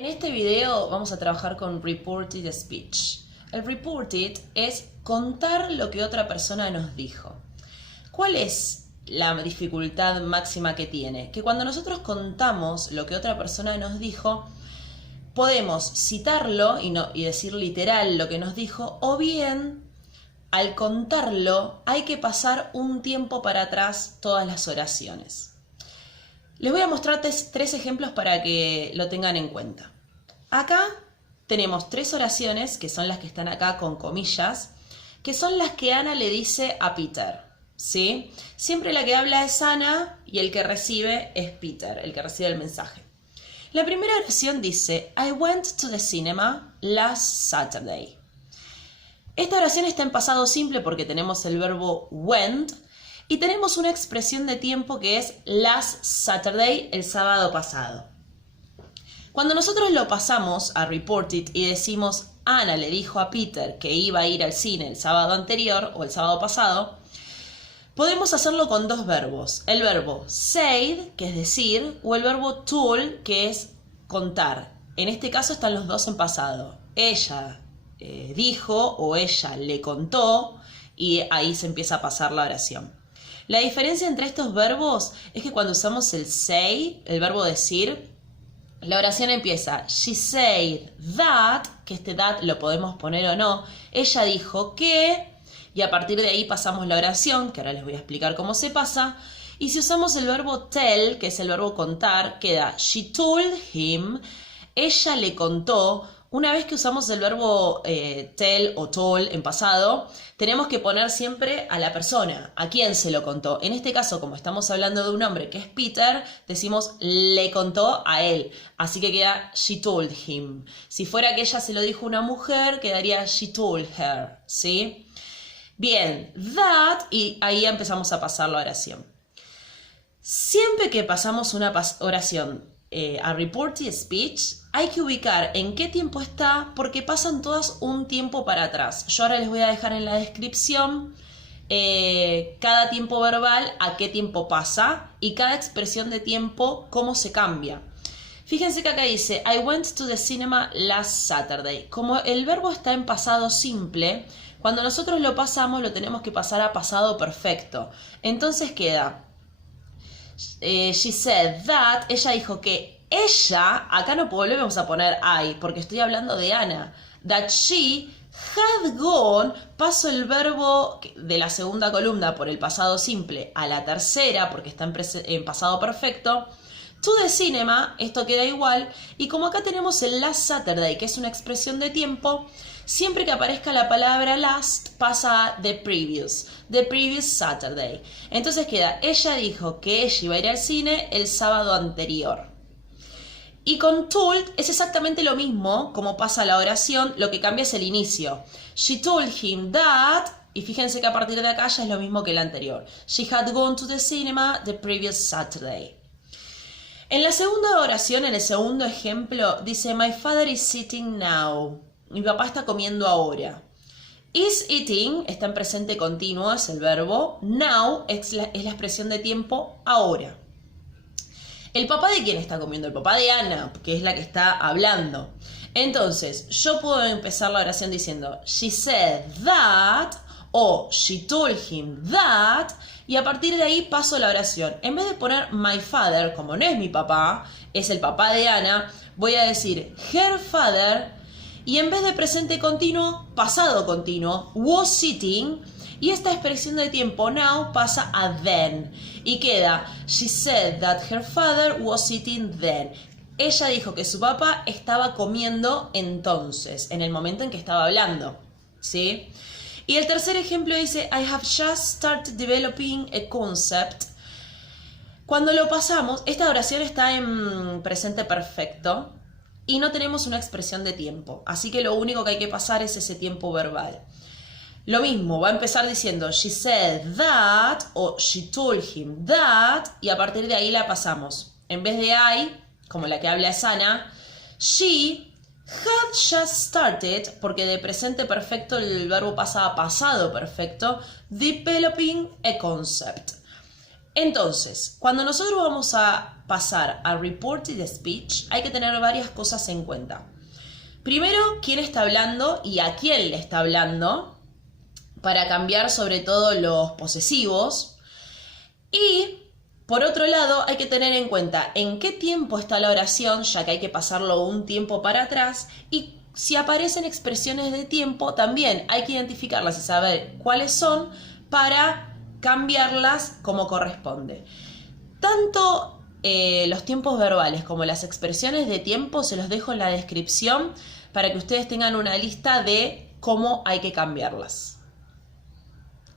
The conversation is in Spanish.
En este video vamos a trabajar con reported speech. El reported es contar lo que otra persona nos dijo. ¿Cuál es la dificultad máxima que tiene? Que cuando nosotros contamos lo que otra persona nos dijo, podemos citarlo y decir literal lo que nos dijo, o bien, al contarlo, hay que pasar un tiempo para atrás todas las oraciones. Les voy a mostrar tres ejemplos para que lo tengan en cuenta. Acá tenemos tres oraciones, que son las que están acá con comillas, que son las que Ana le dice a Peter, ¿sí? Siempre la que habla es Ana y el que recibe es Peter, el que recibe el mensaje. La primera oración dice, I went to the cinema last Saturday. Esta oración está en pasado simple porque tenemos el verbo went y tenemos una expresión de tiempo que es last Saturday, el sábado pasado. Cuando nosotros lo pasamos a reported y decimos Ana le dijo a Peter que iba a ir al cine el sábado anterior o el sábado pasado, podemos hacerlo con dos verbos. El verbo said, que es decir, o el verbo told, que es contar. En este caso están los dos en pasado. Ella dijo o ella le contó y ahí se empieza a pasar la oración. La diferencia entre estos verbos es que cuando usamos el say, el verbo decir, la oración empieza, she said that, que este that lo podemos poner o no, ella dijo que, y a partir de ahí pasamos la oración, que ahora les voy a explicar cómo se pasa, y si usamos el verbo tell, que es el verbo contar, queda, she told him, ella le contó. Una vez que usamos el verbo tell o told en pasado, tenemos que poner siempre a la persona, a quién se lo contó. En este caso, como estamos hablando de un hombre que es Peter, decimos le contó a él. Así que queda she told him. Si fuera que ella se lo dijo a una mujer, quedaría she told her, ¿sí? Bien, that, y ahí empezamos a pasar la oración. Siempre que pasamos una oración a reported speech, hay que ubicar en qué tiempo está porque pasan todas un tiempo para atrás. Yo ahora les voy a dejar en la descripción cada tiempo verbal, a qué tiempo pasa y cada expresión de tiempo, cómo se cambia. Fíjense que acá dice, I went to the cinema last Saturday. Como el verbo está en pasado simple, cuando nosotros lo pasamos lo tenemos que pasar a pasado perfecto. Entonces queda, she said that, ella dijo que ella, acá no volvemos a poner I, porque estoy hablando de Ana, that she had gone, paso el verbo de la segunda columna por el pasado simple a la tercera, porque está en pasado perfecto, to the cinema, esto queda igual, y como acá tenemos el last Saturday, que es una expresión de tiempo, siempre que aparezca la palabra last pasa a the previous Saturday. Entonces queda, ella dijo que ella iba a ir al cine el sábado anterior. Y con told es exactamente lo mismo, como pasa la oración, lo que cambia es el inicio. She told him that, y fíjense que a partir de acá ya es lo mismo que el anterior. She had gone to the cinema the previous Saturday. En la segunda oración, en el segundo ejemplo, dice, my father is sitting now. Mi papá está comiendo ahora. Is eating está en presente continuo, es el verbo. Now es la expresión de tiempo ahora. ¿El papá de quién está comiendo? El papá de Ana, que es la que está hablando. Entonces, yo puedo empezar la oración diciendo, she said that, o she told him that, y a partir de ahí paso la oración. En vez de poner my father, como no es mi papá, es el papá de Ana, voy a decir her father, y en vez de presente continuo, pasado continuo, was sitting, y esta expresión de tiempo now pasa a then, y queda, she said that her father was sitting then. Ella dijo que su papá estaba comiendo entonces, en el momento en que estaba hablando, ¿sí? Y el tercer ejemplo dice, I have just started developing a concept. Cuando lo pasamos, esta oración está en presente perfecto y no tenemos una expresión de tiempo. Así que lo único que hay que pasar es ese tiempo verbal. Lo mismo, va a empezar diciendo, she said that, o she told him that, y a partir de ahí la pasamos. En vez de I, como la que habla es Ana, she had just started, porque de presente perfecto el verbo pasa a pasado perfecto, developing a concept. Entonces, cuando nosotros vamos a pasar a reported speech, hay que tener varias cosas en cuenta. Primero, quién está hablando y a quién le está hablando, para cambiar sobre todo los posesivos. Y, por otro lado, hay que tener en cuenta en qué tiempo está la oración, ya que hay que pasarlo un tiempo para atrás, y si aparecen expresiones de tiempo, también hay que identificarlas y saber cuáles son para cambiarlas como corresponde. Tanto los tiempos verbales como las expresiones de tiempo se los dejo en la descripción para que ustedes tengan una lista de cómo hay que cambiarlas.